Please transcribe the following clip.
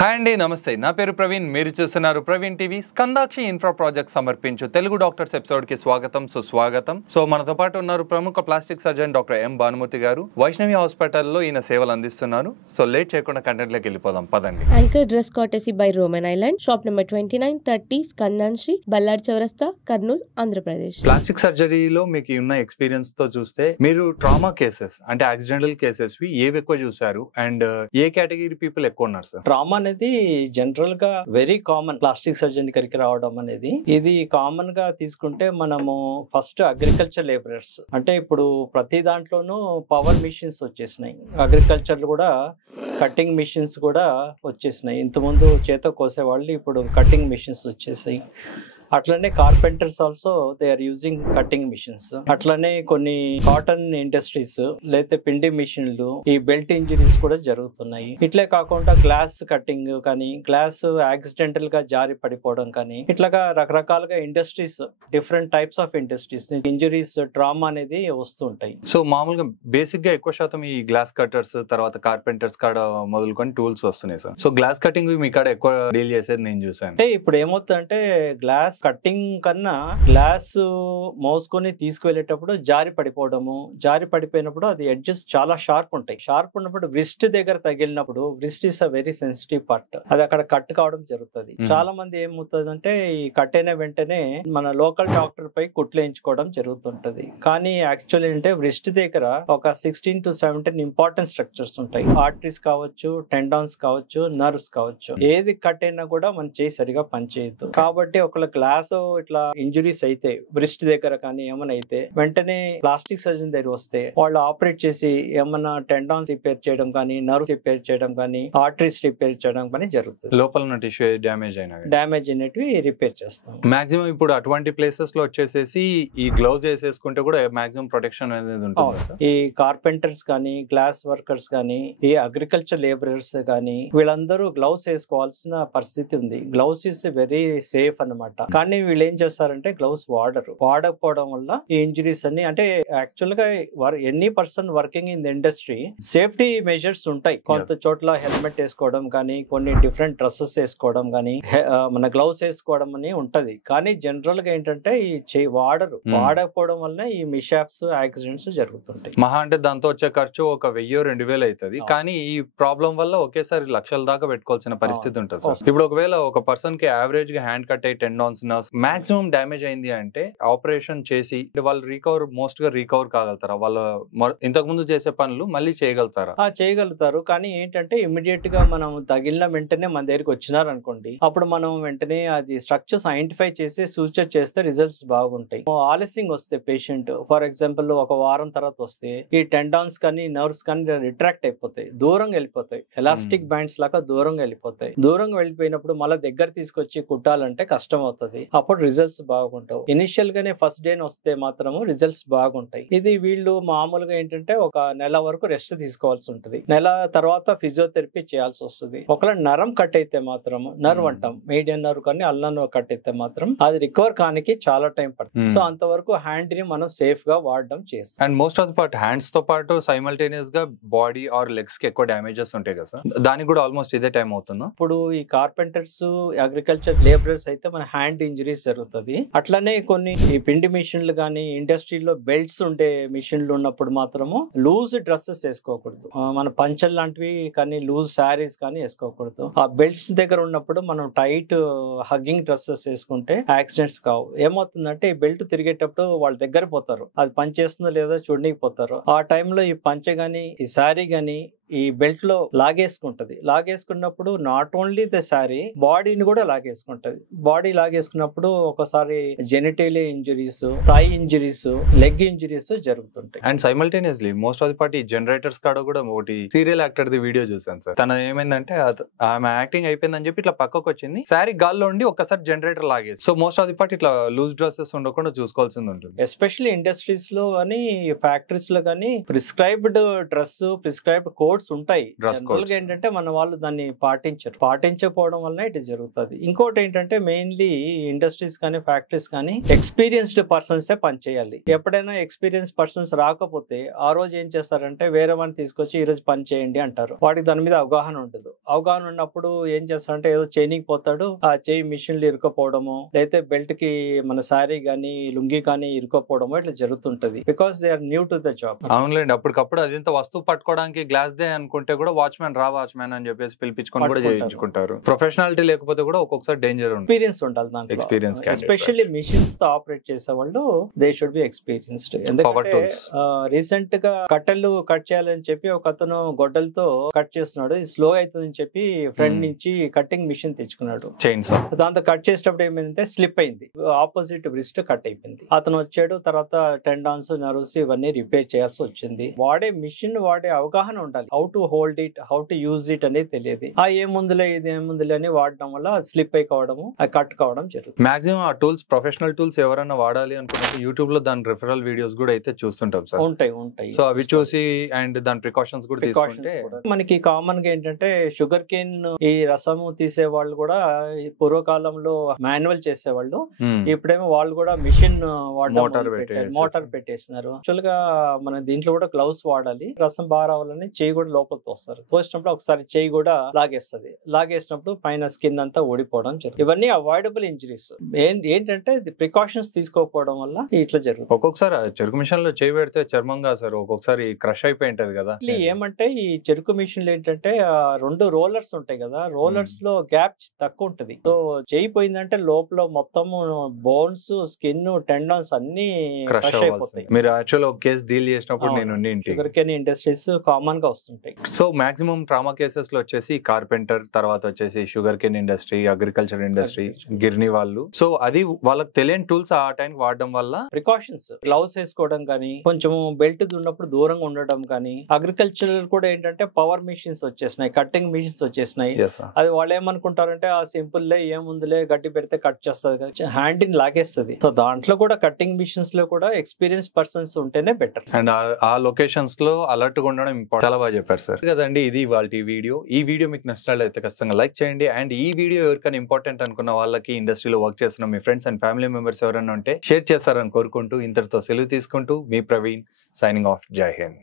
Hi అండి, నమస్తే. నా పేరు ప్రవీణ్. మీరు చూస్తున్నారు ప్రవీణ్ టీవీ. స్కందాక్షి ఇన్ఫ్రా ప్రాజెక్ట్ సమర్పించు తెలుగు డాక్టర్స్ ఎపిసోడ్ కి స్వాగతం, సుస్వాగతం. సో మనతో పాటు ఉన్నారు ప్రముఖ plastic surgeon doctor M Bhanumurthy గారు. వైష్ణవి హాస్పిటల్లో ఈయన సేవలు అందిస్తున్నారు. సో లేట్ చేయకుండా కంటెంట్ లోకి వెళ్ళిపోదాం, పదండి. Anchor dress courtesy by Roman Island, shop number 2930, Skandanshi, Ballard Chaurasta, Kurnool, Andhra Pradesh. Plastic సర్జరీలో మీకు ఉన్న ఎక్స్పీరియన్స్ తో చూస్తే మీరు ట్రామా కేసెస్ అంటే యాక్సిడెంటల్ కేసెస్ ఏవి ఎక్కువ చూసారు అండ్ ఏ కేటగిరీ పీపుల్ ఎక్కువ ఉన్నారు సార్? ట్రామా అనేది జనరల్ గా వెరీ కామన్ ప్లాస్టిక్ సర్జన్ దగ్గరికి రావడం అనేది. ఇది కామన్ గా తీసుకుంటే మనము ఫస్ట్ అగ్రికల్చర్ లేబరర్స్, అంటే ఇప్పుడు ప్రతి దాంట్లోనూ పవర్ మిషన్స్ వచ్చేసినాయి. అగ్రికల్చర్ కూడా కటింగ్ మిషన్స్ కూడా వచ్చేసినాయి. ఇంతకుముందు చేత కోసేవాళ్ళు ఇప్పుడు కటింగ్ మిషన్స్ వచ్చేసాయి. అట్లనే carpenters also they are using cutting machines. అట్లనే కొన్ని కాటన్ ఇండస్ట్రీస్ లేకపోతే పిండి మిషన్లు, ఈ బెల్ట్ ఇంజరీస్ కూడా జరుగుతున్నాయి. ఇట్లే కాకుండా గ్లాస్ కటింగ్ కానీ, గ్లాస్ యాక్సిడెంటల్ గా జారి పడిపోవడం కానీ, ఇట్లాగా రకరకాలుగా industries, different types of industries injuries, trauma అనేది వస్తుంటాయి. సో మామూలుగా బేసిక్ గా ఎక్కువ శాతం ఈ గ్లాస్ కట్టర్స్, తర్వాత కార్పెంటర్స్ కాడ మొదలుకొని టూల్స్ వస్తున్నాయి సార్. సో గ్లాస్ కటింగ్ మీ కాడ ఎక్కువ డీల్ చేసేది నేను చూసాను. అంటే ఇప్పుడు ఏమవుతుందంటే గ్లాస్ కట్టింగ్ కన్నా గ్లాస్ మోసుకొని తీసుకువెళ్ళేటప్పుడు జారి పడిపోవడము, జారి పడిపోయినప్పుడు అది ఎడ్జెస్ చాలా షార్ప్ ఉంటాయి. షార్ప్ ఉన్నప్పుడు వ్రిస్ట్ దగ్గర తగిలినప్పుడు, wrist is a very sensitive part, అది అక్కడ కట్ కావడం జరుగుతుంది. చాలా మంది ఏమవుతుందంటే ఈ కట్ అయిన వెంటనే మన లోకల్ డాక్టర్ పై కుట్లు వేయించుకోవడం జరుగుతుంటది. కానీ యాక్చువల్లీ అంటే వ్రిస్ట్ దగ్గర ఒక 16 to 17 ఇంపార్టెంట్ స్ట్రక్చర్స్ ఉంటాయి. ఆర్టరీస్ కావచ్చు, టెండాన్స్ కావచ్చు, నర్వ్స్ కావచ్చు. ఏది కట్ అయినా కూడా మన చేయి సరిగా పనిచేయదు. కాబట్టి ఒకళ్ళ గ్లాస్ ఇట్లా ఇంజురీస్ అయితే బ్రిస్ట్ దగ్గర కానీ ఏమైనా అయితే వెంటనే ప్లాస్టిక్ సర్జన్ దగ్గర వస్తే వాళ్ళు ఆపరేట్ చేసి ఏమన్నా టెండాన్స్ రిపేర్ చేయడం కానీ, నర్వ్ రిపేర్ చేయడం కానీ, ఆర్టరీస్ రిపేర్ చేయడం కానీ జరుగుతుంది. లోపల ఉన్న టిష్యూ డ్యామేజ్ అయినవి రిపేర్ చేస్తాం. మాక్సిమం ఇప్పుడు అటువంటి ప్లేసెస్ లో వచ్చేసేసి ఈ గ్లౌజ్ వేసేసుకుంటే కూడా మాక్సిమం ప్రొటెక్షన్ అనేది ఉంటుంది. ఈ కార్పెంటర్స్ కానీ, గ్లాస్ వర్కర్స్ కానీ, ఈ అగ్రికల్చర్ లేబరర్స్ కానీ వీళ్ళందరూ గ్లౌస్ వేసుకోవాల్సిన పరిస్థితి ఉంది. గ్లౌస్ ఇస్ వెరీ సేఫ్ అన్నమాట. కానీ వీళ్ళు ఏం చేస్తారంటే గ్లౌస్ వాడకపోవడం వల్ల ఈ ఇంజరీస్ అన్ని, అంటే యాక్చువల్ గా any person working in the industry safety measures ఉంటాయి. కొంత చోట్ల హెల్మెట్ వేసుకోవడం కానీ, కొన్ని డిఫరెంట్ డ్రెస్సెస్ వేసుకోవడం కానీ, మన గ్లౌస్ వేసుకోవడం అని ఉంటది. కానీ జనరల్ గా ఏంటంటే ఈ వాడకపోవడం వల్ల ఈ మిషాప్స్, యాక్సిడెంట్స్ జరుగుతుంటాయి. మహా అంటే దాంతో వచ్చే ఖర్చు ఒక 1000-2000 అవుతుంది. కానీ ఈ ప్రాబ్లం వల్ల ఒకేసారి లక్షల దాకా పెట్టుకోవాల్సిన పరిస్థితి ఉంటుంది సార్. ఇప్పుడు ఒకవేళ ఒక పర్సన్ కి యావరేజ్ గా హ్యాండ్ కట్ అయ్యి టెండాన్స్, మాక్సిమం డ్యామేజ్ అయింది అంటే ఆపరేషన్ చేసి వాళ్ళు మోస్ట్ గా రికవర్ కాగలుగుతారా? వాళ్ళు ఇంతకు ముందు చేసే పనులు మళ్ళీ చేయగలుగుతారా? చేయగలుగుతారు. కానీ ఏంటంటే ఇమ్మీడియట్ గా మనం తగిలిన వెంటనే మన దగ్గరికి వచ్చినారనుకోండి, అప్పుడు మనం వెంటనే అది స్ట్రక్చర్స్ ఐడెంటిఫై చేసి సూచర్ చేస్తే రిజల్ట్స్ బాగుంటాయి. ఆలస్యంగా వస్తే పేషెంట్, ఫర్ ఎగ్జాంపుల్ ఒక వారం తర్వాత వస్తే ఈ టెండాన్స్ కానీ, నర్వ్స్ కానీ రిట్రాక్ట్ అయిపోతాయి, దూరంగా వెళ్ళిపోతాయి. ఎలాస్టిక్ బ్యాండ్స్ లాగా దూరంగా వెళ్ళిపోతాయి. దూరంగా వెళ్ళిపోయినప్పుడు మళ్ళీ దగ్గర తీసుకొచ్చి కుట్టాలంటే కష్టం అవుతుంది. అప్పుడు రిజల్ట్స్ బాగుంటావు. ఇనిషియల్ గానే ఫస్ట్ డే వస్తే మాత్రము రిజల్ట్స్ బాగుంటాయి. ఇది వీళ్ళు మామూలుగా ఏంటంటే ఒక నెల వరకు రెస్ట్ తీసుకోవాల్సి ఉంటుంది. నెల తర్వాత ఫిజియోథెరపీ చేయాల్సి వస్తుంది. ఒకవేళ నరం కట్ అయితే మాత్రం, నర్వ్ అంటాం, మీడియన్ నర్వ్ కానీ అల్లా నర్వ్ కట్ అయితే మాత్రం అది రికవర్ కానికి చాలా టైం పడుతుంది. సో అంతవరకు హ్యాండ్ ని మనం సేఫ్ గా వాడడం చేస్తాం. And most of the part hands తో పాటు సైమల్టేనియస్ గా బాడీ ఆర్ లెగ్స్ కి ఎక్కువ డ్యామేజెస్ ఉంటాయి కదా సార్, దానికి కూడా ఆల్మోస్ట్ ఇదే టైం అవుతుందా? ఇప్పుడు ఈ కార్పెంటర్స్, అగ్రికల్చర్ లేబరర్స్ అయితే మన హ్యాండ్ ఇంజరీస్ జరుగుతుంది. అట్లనే కొన్ని ఈ పిండి మిషన్లు కానీ, ఇండస్ట్రీలో బెల్ట్స్ ఉండే మిషన్లు ఉన్నప్పుడు మాత్రము లూజ్ డ్రెస్సెస్ వేసుకోకూడదు. మన పంచల్ లాంటివి కానీ, లూజ్ శారీస్ కానీ వేసుకోకూడదు. ఆ బెల్ట్స్ దగ్గర ఉన్నప్పుడు మనం టైట్ హగ్గింగ్ డ్రెస్సెస్ వేసుకుంటే యాక్సిడెంట్స్ కావు. ఏమవుతుందంటే ఈ బెల్ట్ తిరిగేటప్పుడు వాళ్ళ దగ్గర పోతారు, అది పనిచేస్తుందో లేదో చూడడానికి పోతారు. ఆ టైంలో ఈ పంచె గానీ, ఈ శారీ గానీ ఈ బెల్ట్ లో లాగేసుకున్నప్పుడు నాట్ ఓన్లీ ద శారీ, బాడీని కూడా లాగేసుకుంటది. బాడీ లాగేసుకున్నప్పుడు ఒకసారి genitalia injuries, thigh injuries, leg injuries జరుగుతుంటాయి. And simultaneously most of the party generators కాడ కూడా ఒకటి సీరియల్ యాక్టర్ ది వీడియో చూసాను సార్. తన ఏమైందంటే ఆమె యాక్టింగ్ అయిపోయిందని చెప్పి ఇట్లా పక్కకు వచ్చింది, శారీ గాల్లో ఉండి ఒక్కసారి జనరేటర్ లాగేసి. So most of the party ఇట్లా లూజ్ డ్రెస్సెస్ ఉండకుండా చూసుకోవాల్సింది ఉంటుంది. ఎస్పెషల్లీ ఇండస్ట్రీస్ లో కానీ, ఫ్యాక్టరీస్ లో కానీ prescribed dress, prescribed coat codes ఉంటాయి. Dress జనరల్ గా codes. ఏంటంటే మన వాళ్ళు దాన్ని పాటించకపోవడం వల్ల ఇటు జరుగుతుంది. ఇంకోటి ఏంటంటే మెయిన్లీ ఇండస్ట్రీస్ కానీ ఫ్యాక్టరీస్ కానీ ఎక్స్పీరియన్స్డ్ పర్సన్సే పనిచేయాలి. ఎప్పుడైనా ఎక్స్పీరియన్స్ పర్సన్స్ రాకపోతే ఆ రోజు ఏం చేస్తారంటే వేరే వాడిని తీసుకొచ్చి ఈ రోజు పని చేయండి అంటారు. వాడికి దాని మీద అవగాహన ఉండదు. అవగాహన ఉన్నప్పుడు ఏం చేస్తారంటే ఏదో చైనీకి పోతాడు, ఆ చేయి మిషన్లు ఇరుకపోవడము, లేకపోతే బెల్ట్ కి మన సారీ గానీ లుంగి కానీ ఇరుకపోవడము ఇట్లా జరుగుతుంటది. Because they are new to the job. అవునులేండి, అప్పటికప్పుడు అదింత వస్తువు పట్టుకోవడానికి గ్లాస్ దే అనుకుంటే కూడా వాచ్మెన్ అని చెప్పేసి పిలిపించుకొని కూడా పట్టుకుంటారు. చేయించుకుంటారు. ప్రొఫెషనలిటీ లేకపోతే కూడా ఒక్కొక్కసారి డేంజర్ ఉంటుంది. ఎక్స్పీరియన్స్ ఉండాలి దాంట్లో. Experience candidate, ఎస్పెషల్లీ మిషన్స్ తో ఆపరేట్ చేసే వాళ్ళు they should be experienced. Power ఎందుకంటే tools. రీసెంట్ గా కట్టెలు కట్ చేయాలని చెప్పి ఒక అతను గొడ్డలతో కట్ చేస్తున్నాడు. ఇది స్లో అవుతుందని చెప్పి ఫ్రెండ్ నుంచి కట్టింగ్ మిషన్ తెచ్చుకున్నాడు. చైన్స్. దాంతో కట్ చేసేటప్పుడు ఏమైందంటే స్లిప్ అయింది, ఆపోజిట్ బ్రిస్ట్ కట్ అయిపోయింది. అతను వచ్చాడు, తర్వాత టెండాన్స్ నర్వ్స్ ఇవన్నీ రిపేర్ చేయాల్సి వచ్చింది. వాడే మిషన్ వాడే అవగాహన ఉండాలి. How to hold it, how to use it అనేది తెలియదు. ఏముందులే ఇది ఏముందులే అని వాడడం వల్ల స్లిప్ అయి కావడము, కట్ కావడం జరుగుతుంది. మాక్సిమం ఆ టూల్స్, ప్రొఫెషనల్ టూల్స్ ఎవరైనా వాడాలి అనుకుంటే యూట్యూబ్ లో దాని రిఫరల్ వీడియోస్ కూడా అయితే చూస్తుంటాం సార్. ఉంటాయి. సో అవి చూసి అండ్ దాని ప్రికాషన్స్ కూడా తీసుకుంటే మనకి కామన్ గా ఏంటంటే షుగర్ కేన్ ఈ రసము తీసే వాళ్ళు కూడా ఈ పూర్వకాలంలో మాన్యువల్ చేసేవాళ్ళు, ఇప్పుడేమో వాళ్ళు కూడా మిషన్ మోటార్ పెట్టేస్తున్నారు. యాక్చువల్ గా మన దీంట్లో కూడా గ్లౌస్ వాడాలి. రసం బాగా రావాలని చేయి కూడా లోపలికి తోస్తారు. తోసినప్పుడు ఒకసారి చేయి కూడా లాగేస్తుంది. లాగేసినప్పుడు పైన స్కిన్ అంతా ఊడిపోవడం జరుగుతుంది. ఇవన్నీ అవాయిడబుల్ ఇంజరీస్. ఏంటంటే ప్రికాషన్స్ తీసుకోకపోవడం వల్ల ఇట్లా జరుగుతుంది. ఒక్కొక్కసారి చెరుకు మిషన్ లో చేయి పెడితే చర్మంగా సార్ ఒక్కొక్కసారి క్రష్ అయిపోయి ఉంటది కదా. ఏమంటే ఈ చెరుకు మిషన్లు ఏంటంటే రెండు రోలర్స్ ఉంటాయి కదా, రోలర్స్ లో గ్యాప్ తక్కువ ఉంటది. సో చేయి పోయిందంటే లోపల మొత్తం బోన్స్, స్కిన్, టెండాన్స్ అన్ని క్రష్ అయిపోతాయి. మీరు యాక్చువల్ ఒక కేసు డీల్ చేసినప్పుడు నేను షుగర్ కేన్ ఇండస్ట్రీస్ కామన్ గా వస్తుంటాయి. సో మాక్సిమం ట్రామా కేసెస్ లో వచ్చేసి కార్పెంటర్, తర్వాత వచ్చేసి sugar cane industry, agriculture industry, గిర్ని వాళ్ళు. సో అది వాళ్ళకి తెలియని టూల్స్ ఆ టైం వాడడం వల్ల ప్రికాషన్స్, గ్లౌస్ వేసుకోవడం కానీ, కొంచెం బెల్ట్ ఉన్నప్పుడు దూరంగా ఉండడం కానీ. అగ్రికల్చర్ కూడా ఏంటంటే పవర్ మిషన్స్ వచ్చేసినాయి, కట్టింగ్ మిషన్స్ వచ్చేసినాయి. అది వాళ్ళు ఏమనుకుంటారంటే ఆ సింపుల్ లే ఏముందులే గడ్డి పెడితే కట్ చేస్తుంది, హ్యాండ్ ఇన్ లాగేస్తుంది. సో దాంట్లో కూడా కట్టింగ్ మిషన్స్ లో కూడా ఎక్స్పీరియన్స్ పర్సన్స్ ఉంటేనే బెటర్. అండ్ ఆ లొకేషన్స్ లో అలర్ట్ గా ఉండడం ఇంపార్టెంట్. చాలా బాగా చెప్పారు సార్. కదండి, ఇది వాళ్ళ వీడియో. ఈ వీడియో మీకు నచ్చినట్లయితే ఖచ్చితంగా లైక్ చేయండి. అండ్ ఈ వీడియో ఎవరికైనా ఇంపార్టెంట్ అనుకున్న వాళ్ళకి, ఇండస్ట్రీలో వర్క్ చేస్తున్న మీ ఫ్రెండ్స్ అండ్ ఫ్యామిలీ మెంబర్స్ ఎవరైనా ఉంటే షేర్ చేస్తారని కోరుకుంటూ ఇంతటితో సెలవు తీసుకుంటూ మీ ప్రవీణ్ సైనింగ్ ఆఫ్. జై హింద్.